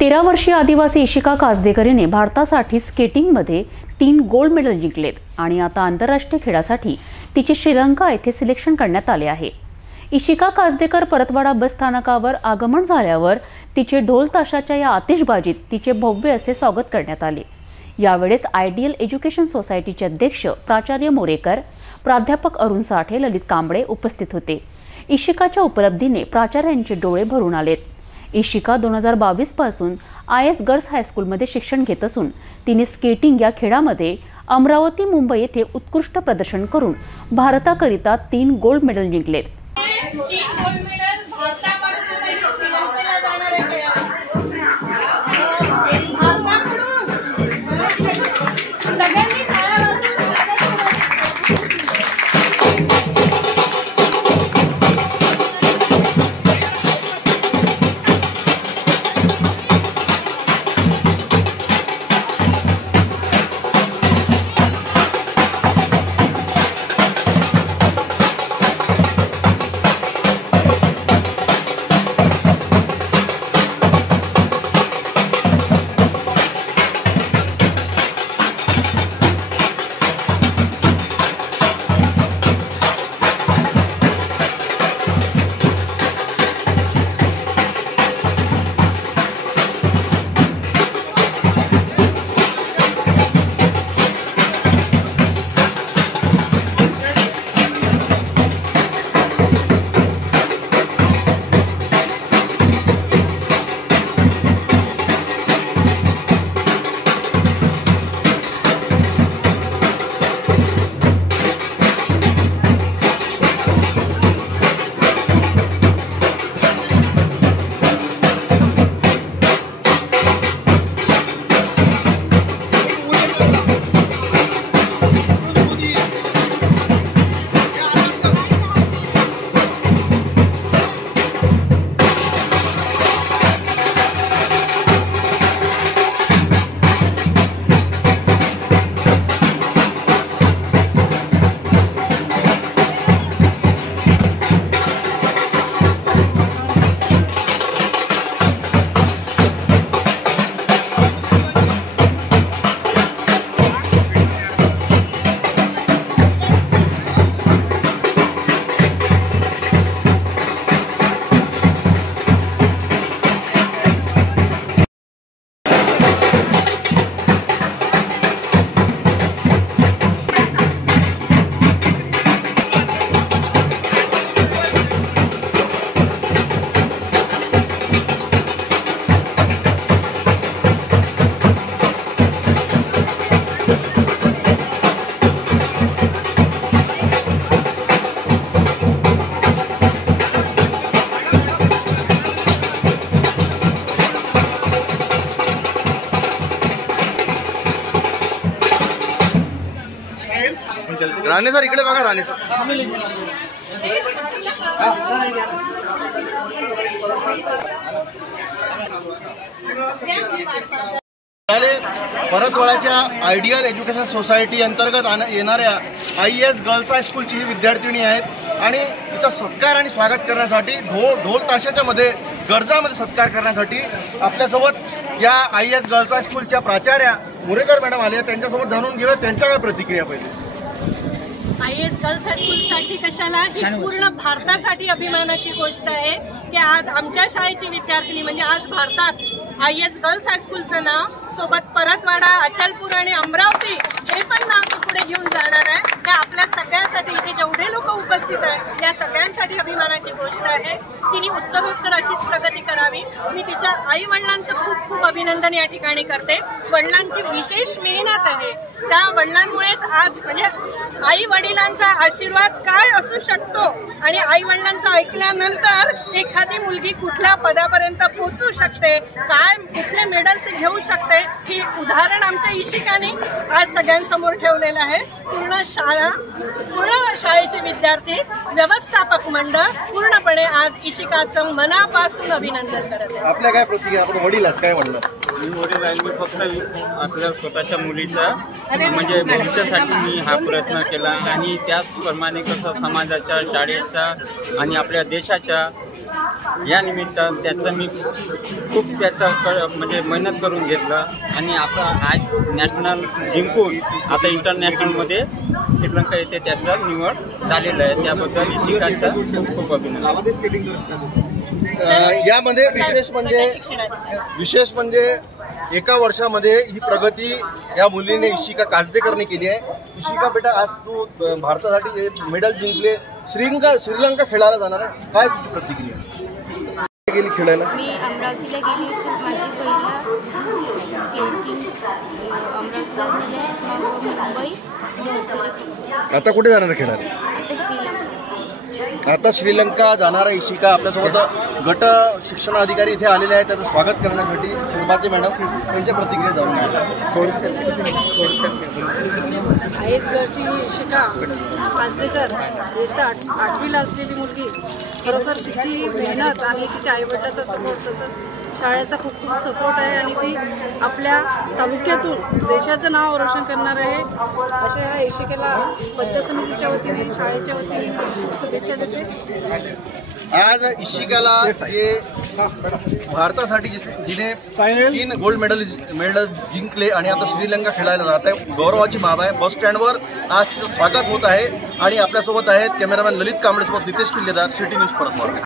13 वर्षीय आदिवासी इशिका कासदेकर हिने भारतासाठी स्केटिंगमध्ये 3 गोल्ड मेडल जिंकलेत आणि आता आंतरराष्ट्रीय खेळासाठी तिचे श्रीलंका येथे सिलेक्शन करण्यात आले आहे। इशिका कासदेकर परतवाडा बस स्थानकावर आगमन झाल्यावर तिचे ढोल ताशाच्या या आतिषबाजीत तिचे भव्य असे स्वागत करण्यात आले। यावेळेस आयडियल एज्युकेशन सोसायटीचे अध्यक्ष प्राचार्य मोरेकर, प्राध्यापक अरुण साठे, ललित कांबळे उपस्थित होते। इशिकाच्या उपलब्धीने प्राचार्यांचे डोळे भरून आलेत। इशिका 2022 पासून IS गर्ल्स हायस्कूलमध्ये शिक्षण घेत असून तिने स्केटिंग या खेळामध्ये अमरावती, मुंबई येथे उत्कृष्ट प्रदर्शन करून भारताकरिता 3 गोल्ड मेडल जिंकलेत। राणे सर इकडे बघा, राणे सर परतवाड्याच्या आयडियल एज्युकेशन सोसायटी अंतर्गत येणाऱ्या IS गर्ल्स हायस्कूलची ही विद्यार्थिनी आहेत आणि तिचा सत्कार आणि स्वागत करण्यासाठी ढोल ताशाच्या मध्ये गरजामध्ये सत्कार करण्यासाठी आपल्यासोबत या IS गर्ल्स हायस्कूलच्या प्राचार्या मोरेकर मॅडम आले। त्यांच्यासोबत जाणून घेऊया त्यांच्या काय प्रतिक्रिया पहिले। IS गर्ल्स हायस्कूलसाठी कशाला, ही पूर्ण भारतासाठी अभिमानाची गोष्ट आहे की आज आमच्या शाळेची विद्यार्थिनी म्हणजे आज भारतात IS गर्ल्स हायस्कूलचं नाव सोबत परतवाडा, अचलपूर आणि अमरावती हे पण नाव ती पुढे घेऊन जाणार आहे। हे आपल्या सगळ्यांसाठी, इथे जेवढे लोक उपस्थित आहेत त्या सगळ्यांसाठी अभिमानाची गोष्ट आहे। तिने उत्तरोत्तर अशीच प्रगती करावी। मी तिच्या आई वडिलांचं खूप खूप अभिनंदन या ठिकाणी करते। वडिलांची विशेष मेहनत आहे, त्या वडिलांमुळेच आज म्हणजे आई वडिलांचा आशीर्वाद काय असू शकतो आणि आई वडिलांचं ऐकल्यानंतर एखादी मुलगी कुठल्या पदापर्यंत पोहोचू शकते, काय कुठले मेडल ती घेऊ शकते, ही उदाहरण आमच्या इशिकाने आज सगळ्यांसमोर ठेवलेलं आहे। पूर्ण शाळेचे विद्यार्थी, व्यवस्थापक मंडळ पूर्णपणे आज इशिकाचं मनापासून अभिनंदन करत आहे। आपल्या काय प्रतिक्रिया, आपण वडील काय म्हणलं? मी वडील आहे, मी फक्त आपल्या स्वतःच्या मुलीचा म्हणजे भविष्यासाठी मी हा प्रयत्न केला आणि त्याचप्रमाणे कसं समाजाच्या, शाळेच्या आणि आपल्या देशाच्या या निमित्तानं त्याचं मी खूप म्हणजे मेहनत करून घेतलं आणि आता आज नॅशनल जिंकून आता इंटरनॅशनलमध्ये श्रीलंका येथे त्याचं निवड झालेलं आहे. त्याबद्दल इशिकाचा खूप खूप अभिनंदन. यामध्ये विशेष म्हणजे एका वर्षामध्ये ही प्रगती या मुलीने इशिका कासदेकरने केली आहे. इशिका बेटा, आज तू भारतासाठी मेडल जिंकले, श्रीलंका खेळायला जाणार आहे, काय तुझी प्रतिक्रिया? गेली खेळायला? मी अमरावतीला गेली होती. माझी पहिला स्केटिंग अमरावतीला झाले, मग मुंबई, आता कुठे जाणार आहे खेळायला? आता श्रीलंका. आता श्रीलंका जाणारा इशिका आपल्यासोबत गट शिक्षण अधिकारी इथे आलेले आहेत. त्याचं स्वागत करण्यासाठी सुरुवाती मॅडम त्यांच्या प्रतिक्रिया जाऊन आयएस गटची इशिका कासदेकर इयत्ता 8वीला असलेली मुलगी, खरोखर तिची मेहनत आणि तिच्या आईवडिलाचा सपोर्ट, तसंच शाळेचा खूप खूप सपोर्ट आहे आणि ती आपल्या तालुक्यातून देशाचं नाव रोशन करणार आहे. अशा ह्या इशिकेला पंचायत समितीच्या वतीने, शाळेच्या वतीने शुभेच्छा देते. आज इशिकाला जे भारतासाठी जिने 3 गोल्ड मेडल जिंकले आणि आता श्रीलंका खेळायला जात आहे, गौरवाची बाब आहे. बस स्टँडवर आज तिचं स्वागत होत आहे आणि आपल्यासोबत आहेत कॅमेरामॅन ललित कांबळेसोबत नितेश किल्लेदार, सिटी न्यूज परतवार.